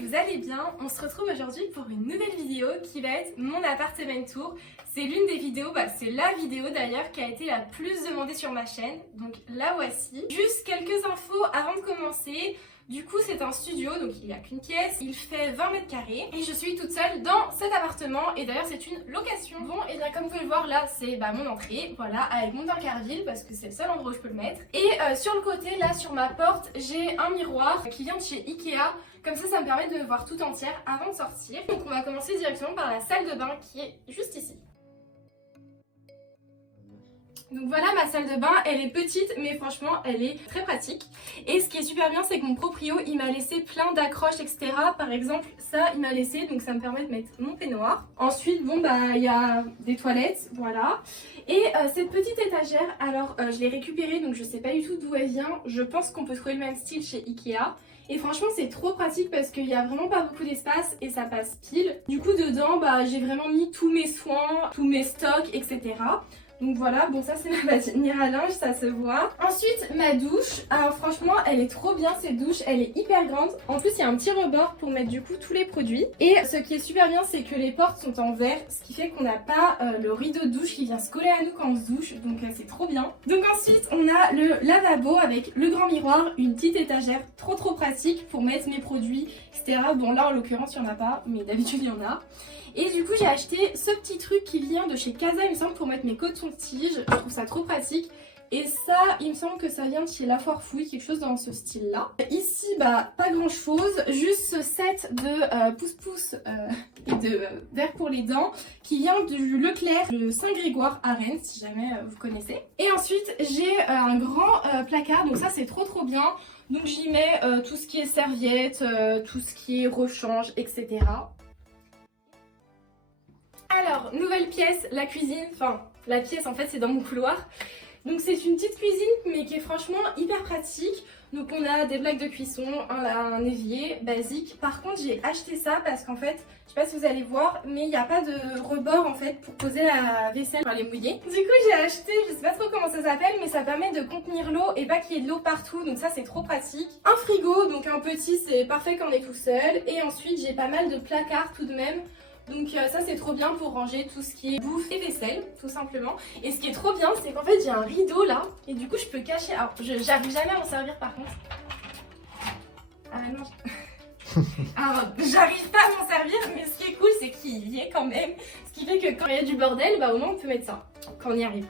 vous allez bien. On se retrouve aujourd'hui pour une nouvelle vidéo qui va être mon appartement tour. C'est l'une des vidéos, c'est la vidéo d'ailleurs qui a été la plus demandée sur ma chaîne. Donc la voici. Juste quelques infos avant de commencer. Du coup, c'est un studio, donc il n'y a qu'une pièce, il fait 20 mètres carrés et je suis toute seule dans cet appartement et d'ailleurs c'est une location. Bon, et bien comme vous pouvez le voir là, c'est mon entrée, voilà, avec mon Dunkerville parce que c'est le seul endroit où je peux le mettre. Et sur le côté, là sur ma porte, j'ai un miroir qui vient de chez Ikea. Comme ça me permet de me voir tout entière avant de sortir. Donc on va commencer directement par la salle de bain qui est juste ici. Donc voilà, ma salle de bain, elle est petite mais franchement elle est très pratique. Et ce qui est super bien, c'est que mon proprio il m'a laissé plein d'accroches etc. Par exemple ça il m'a laissé, donc ça me permet de mettre mon peignoir. Ensuite il y a des toilettes, voilà. Et cette petite étagère, alors je l'ai récupérée donc je sais pas du tout d'où elle vient. Je pense qu'on peut trouver le même style chez Ikea. Et franchement c'est trop pratique parce qu'il n'y a vraiment pas beaucoup d'espace et ça passe pile. Du coup dedans j'ai vraiment mis tous mes soins, tous mes stocks etc. Donc voilà, bon ça c'est ma patinière à linge, ça se voit. Ensuite ma douche, alors franchement elle est trop bien cette douche, elle est hyper grande. En plus il y a un petit rebord pour mettre du coup tous les produits. Et ce qui est super bien c'est que les portes sont en verre, ce qui fait qu'on n'a pas le rideau de douche qui vient se coller à nous quand on se douche. Donc c'est trop bien. Donc ensuite on a le lavabo avec le grand miroir, une petite étagère trop pratique pour mettre mes produits etc. Bon là en l'occurrence il n'y en a pas, mais d'habitude il y en a. Et du coup j'ai acheté ce petit truc qui vient de chez Casa il me semble pour mettre mes cotons-tiges, je trouve ça trop pratique. Et ça il me semble que ça vient de chez La Forfouille, quelque chose dans ce style là. Ici pas grand chose, juste ce set de pouce-pouce et de verre pour les dents qui vient du Leclerc de Saint-Grégoire à Rennes si jamais vous connaissez. Et ensuite j'ai un grand placard, donc ça c'est trop bien. Donc j'y mets tout ce qui est serviettes, tout ce qui est rechange etc. Alors, nouvelle pièce, la cuisine, enfin la pièce en fait c'est dans mon couloir. Donc c'est une petite cuisine mais qui est franchement hyper pratique. Donc on a des plaques de cuisson, un évier basique. Par contre j'ai acheté ça parce qu'en fait, je sais pas si vous allez voir, mais il n'y a pas de rebord en fait pour poser la vaisselle pour les mouiller. Du coup j'ai acheté, je sais pas trop comment ça s'appelle, mais ça permet de contenir l'eau et pas qu'il y ait de l'eau partout. Donc ça c'est trop pratique. Un frigo, donc un petit, c'est parfait quand on est tout seul. Et ensuite j'ai pas mal de placards tout de même. Donc ça c'est trop bien pour ranger tout ce qui est bouffe et vaisselle tout simplement. Et ce qui est trop bien c'est qu'en fait j'ai un rideau là et du coup je peux cacher. Alors j'arrive jamais à m'en servir par contre. Ah non. Alors j'arrive pas à m'en servir mais ce qui est cool c'est qu'il y est quand même. Ce qui fait que quand il y a du bordel au moins on peut mettre ça quand on y arrive.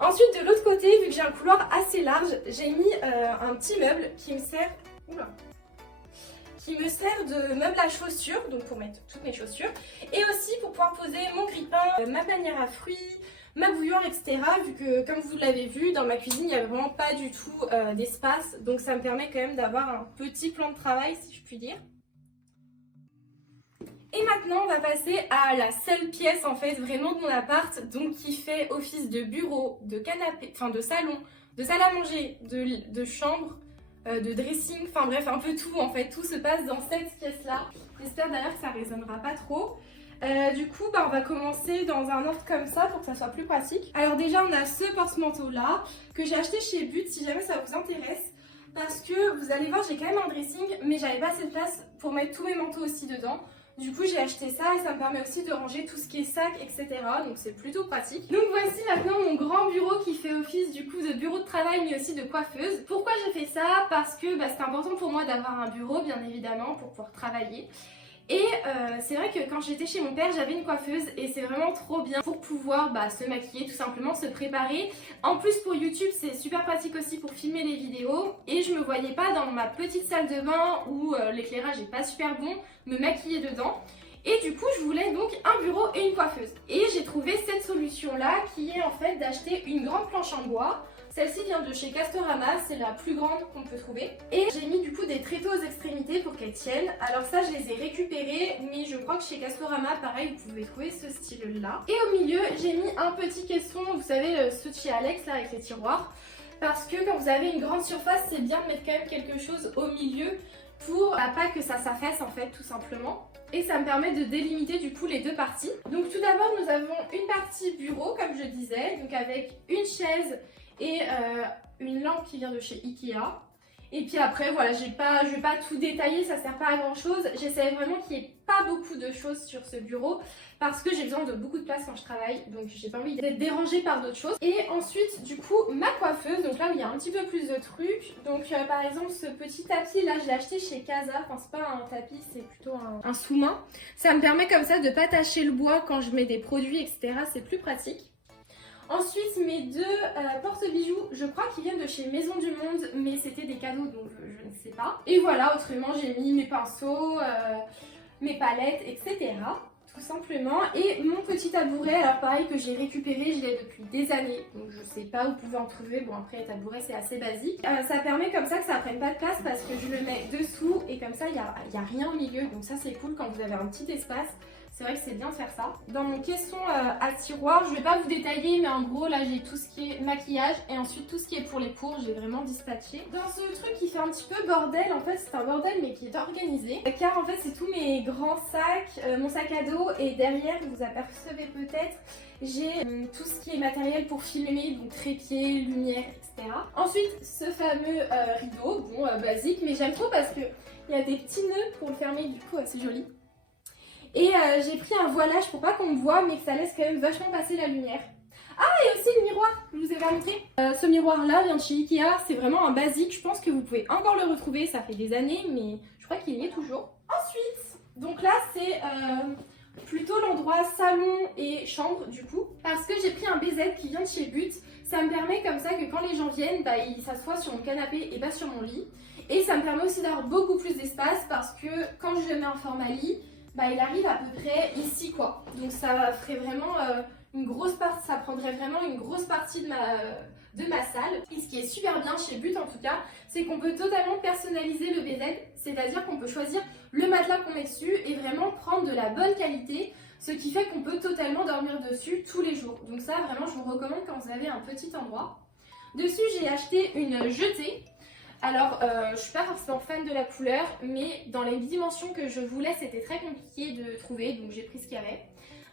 Ensuite de l'autre côté vu que j'ai un couloir assez large j'ai mis un petit meuble qui me sert... Oula, qui me sert de meuble à chaussures, donc pour mettre toutes mes chaussures, et aussi pour pouvoir poser mon grille-pain, ma panière à fruits, ma bouilloire, etc. Vu que, comme vous l'avez vu, dans ma cuisine, il n'y a vraiment pas du tout d'espace, donc ça me permet quand même d'avoir un petit plan de travail, si je puis dire. Et maintenant, on va passer à la seule pièce, en fait, vraiment de mon appart, donc qui fait office de bureau, de canapé, enfin de salon, de salle à manger, de chambre, de dressing, enfin bref un peu tout en fait, tout se passe dans cette pièce là. J'espère d'ailleurs que ça résonnera pas trop. Du coup on va commencer dans un ordre comme ça pour que ça soit plus pratique. Alors déjà on a ce porte-manteau là que j'ai acheté chez But si jamais ça vous intéresse. Parce que vous allez voir j'ai quand même un dressing mais j'avais pas assez de place pour mettre tous mes manteaux aussi dedans. Du coup j'ai acheté ça et ça me permet aussi de ranger tout ce qui est sac etc. Donc c'est plutôt pratique. Donc voici maintenant mon grand bureau qui fait office du coup de bureau de travail mais aussi de coiffeuse. Pourquoi j'ai fait ça? Parce que c'est important pour moi d'avoir un bureau bien évidemment pour pouvoir travailler. Et c'est vrai que quand j'étais chez mon père j'avais une coiffeuse et c'est vraiment trop bien pour pouvoir se maquiller tout simplement, se préparer. En plus pour YouTube c'est super pratique aussi pour filmer les vidéos et je me voyais pas dans ma petite salle de bain où l'éclairage est pas super bon me maquiller dedans. Et du coup je voulais donc un bureau et une coiffeuse. Et j'ai trouvé cette solution là qui est en fait d'acheter une grande planche en bois. Celle-ci vient de chez Castorama, c'est la plus grande qu'on peut trouver. Et j'ai mis du coup des tréteaux aux extrémités pour qu'elles tiennent. Alors ça je les ai récupérés, mais je crois que chez Castorama, pareil, vous pouvez trouver ce style-là. Et au milieu, j'ai mis un petit caisson, vous savez, ceux de chez Alex, là, avec les tiroirs. Parce que quand vous avez une grande surface, c'est bien de mettre quand même quelque chose au milieu pour pas que ça s'affaisse en fait, tout simplement. Et ça me permet de délimiter du coup les deux parties. Donc tout d'abord, nous avons une partie bureau, comme je disais, donc avec une chaise et une lampe qui vient de chez Ikea. Et puis après voilà, je vais pas tout détailler, ça sert pas à grand chose. J'essaie vraiment qu'il n'y ait pas beaucoup de choses sur ce bureau parce que j'ai besoin de beaucoup de place quand je travaille, donc j'ai pas envie d'être dérangée par d'autres choses. Et ensuite du coup ma coiffeuse, donc là où il y a un petit peu plus de trucs. Donc par exemple ce petit tapis là, je l'ai acheté chez Casa, enfin c'est pas un tapis, c'est plutôt un sous-main. Ça me permet comme ça de pas tacher le bois quand je mets des produits, etc. C'est plus pratique. Ensuite, mes deux porte-bijoux, je crois qu'ils viennent de chez Maison du Monde, mais c'était des cadeaux, donc je ne sais pas. Et voilà, autrement, j'ai mis mes pinceaux, mes palettes, etc. Tout simplement. Et mon petit tabouret, alors pareil que j'ai récupéré, je l'ai depuis des années, donc je sais pas où vous pouvez en trouver. Bon, après, le tabouret, c'est assez basique. Ça permet comme ça que ça prenne pas de place parce que je le mets dessous et comme ça, il y a rien au milieu. Donc ça, c'est cool quand vous avez un petit espace. C'est vrai que c'est bien de faire ça. Dans mon caisson à tiroir, je vais pas vous détailler, mais en gros là j'ai tout ce qui est maquillage et ensuite tout ce qui est pour les cours, j'ai vraiment dispatché. Dans ce truc qui fait un petit peu bordel, en fait c'est un bordel mais qui est organisé. Car en fait c'est tous mes grands sacs, mon sac à dos et derrière, vous apercevez peut-être, j'ai tout ce qui est matériel pour filmer, donc trépied, lumière, etc. Ensuite ce fameux rideau, bon basique, mais j'aime trop parce que il y a des petits nœuds pour le fermer, du coup c'est joli. Et j'ai pris un voilage pour pas qu'on me voit mais que ça laisse quand même vachement passer la lumière. Ah, et aussi le miroir, je vous ai pas montré. Ce miroir là vient de chez Ikea, c'est vraiment un basique, je pense que vous pouvez encore le retrouver, ça fait des années mais je crois qu'il y est toujours. Ensuite, donc là c'est plutôt l'endroit salon et chambre du coup, parce que j'ai pris un BZ qui vient de chez But. Ça me permet comme ça que quand les gens viennent, ils s'assoient sur mon canapé et pas sur mon lit. Et ça me permet aussi d'avoir beaucoup plus d'espace parce que quand je le mets en format lit, il arrive à peu près ici quoi. Donc ça ferait vraiment une grosse partie, ça prendrait vraiment une grosse partie de ma salle. Et ce qui est super bien chez But en tout cas, c'est qu'on peut totalement personnaliser le BZ, c'est-à-dire qu'on peut choisir le matelas qu'on met dessus et vraiment prendre de la bonne qualité, ce qui fait qu'on peut totalement dormir dessus tous les jours. Donc ça vraiment je vous recommande quand vous avez un petit endroit. Dessus j'ai acheté une jetée. Alors, je suis pas forcément fan de la couleur, mais dans les dimensions que je voulais, c'était très compliqué de trouver, donc j'ai pris ce qu'il y avait.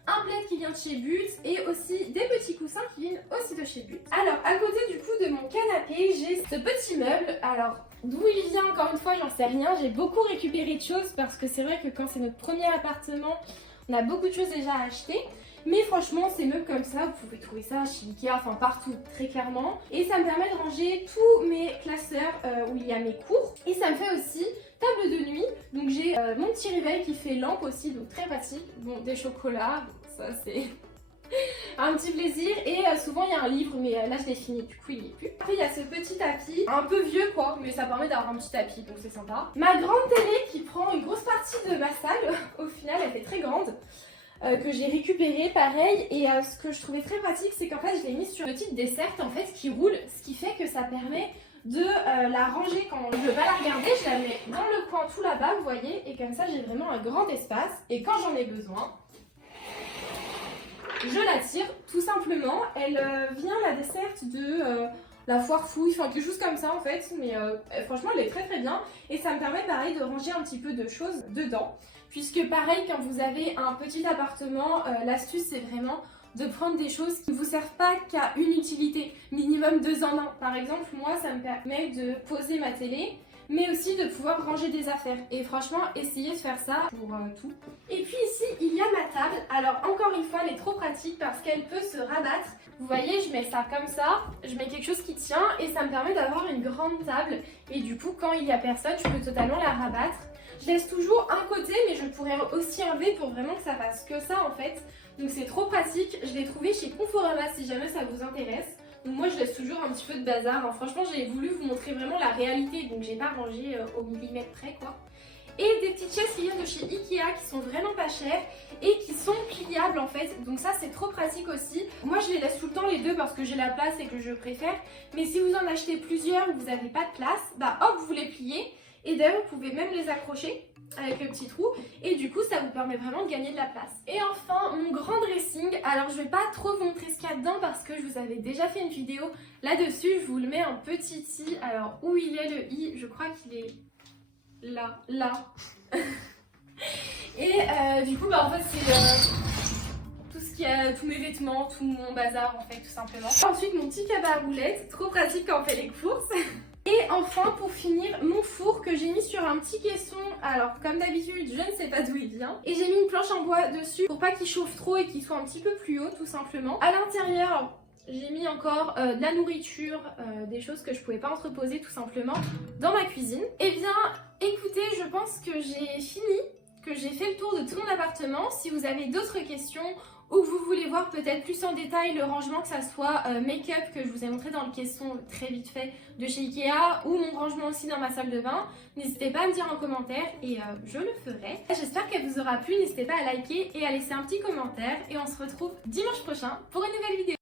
Un plaid qui vient de chez But et aussi des petits coussins qui viennent aussi de chez But. Alors, à côté du coup de mon canapé, j'ai ce petit meuble. Alors, d'où il vient, encore une fois, j'en sais rien. J'ai beaucoup récupéré de choses parce que c'est vrai que quand c'est notre premier appartement, on a beaucoup de choses déjà à acheter. Mais franchement, ces meubles comme ça, vous pouvez trouver ça chez Ikea, enfin partout, très clairement. Et ça me permet de ranger tous mes classeurs où il y a mes cours. Et ça me fait aussi table de nuit. Donc j'ai mon petit réveil qui fait lampe aussi, donc très pratique. Bon, des chocolats, ça c'est un petit plaisir. Et souvent il y a un livre, mais là je l'ai fini, du coup il n'y est plus. Après il y a ce petit tapis, un peu vieux quoi, mais ça permet d'avoir un petit tapis, donc c'est sympa. Ma grande télé qui prend une grosse partie de ma salle, au final elle fait très grande. Que j'ai récupéré pareil et ce que je trouvais très pratique c'est qu'en fait je l'ai mis sur une petite desserte en fait qui roule, ce qui fait que ça permet de la ranger quand je veux pas la regarder, je la mets dans le coin tout là-bas vous voyez et comme ça j'ai vraiment un grand espace et quand j'en ai besoin je la tire tout simplement. Elle vient la desserte de la foire fouille, enfin quelque chose comme ça en fait, mais franchement elle est très très bien et ça me permet pareil de ranger un petit peu de choses dedans. Puisque pareil, quand vous avez un petit appartement, l'astuce c'est vraiment de prendre des choses qui ne vous servent pas qu'à une utilité, minimum 2 en 1. Par exemple, moi ça me permet de poser ma télé, mais aussi de pouvoir ranger des affaires. Et franchement, essayez de faire ça pour tout. Et puis ici, il y a ma table. Alors encore une fois, elle est trop pratique parce qu'elle peut se rabattre. Vous voyez, je mets ça comme ça, je mets quelque chose qui tient et ça me permet d'avoir une grande table. Et du coup, quand il n'y a personne, je peux totalement la rabattre. Je laisse toujours un côté, mais je pourrais aussi enlever pour vraiment que ça fasse que ça en fait. Donc c'est trop pratique. Je l'ai trouvé chez Conforama si jamais ça vous intéresse. Donc moi je laisse toujours un petit peu de bazar. Hein. Franchement j'ai voulu vous montrer vraiment la réalité, donc j'ai pas rangé au millimètre près quoi. Et des petites chaises qui viennent de chez Ikea qui sont vraiment pas chères et qui sont pliables en fait. Donc ça c'est trop pratique aussi. Moi je les laisse tout le temps les deux parce que j'ai la place et que je préfère. Mais si vous en achetez plusieurs ou vous n'avez pas de place, hop vous les pliez. Et d'ailleurs vous pouvez même les accrocher avec le petit trou et du coup ça vous permet vraiment de gagner de la place. Et enfin mon grand dressing, alors je vais pas trop vous montrer ce qu'il y a dedans parce que je vous avais déjà fait une vidéo là-dessus, je vous le mets en petit i, alors où il est le i, je crois qu'il est là. Et du coup en fait c'est tout ce qu'il y a, tous mes vêtements, tout mon bazar en fait tout simplement. Ensuite mon petit cabas à roulettes, trop pratique quand on fait les courses. Et Et enfin, pour finir, mon four que j'ai mis sur un petit caisson. Alors, comme d'habitude, je ne sais pas d'où il vient. Et j'ai mis une planche en bois dessus pour pas qu'il chauffe trop et qu'il soit un petit peu plus haut, tout simplement. À l'intérieur, j'ai mis encore de la nourriture, des choses que je pouvais pas entreposer tout simplement dans ma cuisine. Et bien, écoutez, je pense que j'ai fini, que j'ai fait le tour de tout mon appartement. Si vous avez d'autres questions ou que vous voulez voir peut-être plus en détail le rangement, que ça soit make-up que je vous ai montré dans le caisson très vite fait de chez Ikea, ou mon rangement aussi dans ma salle de bain, n'hésitez pas à me dire en commentaire et je le ferai. J'espère qu'elle vous aura plu, n'hésitez pas à liker et à laisser un petit commentaire et on se retrouve dimanche prochain pour une nouvelle vidéo.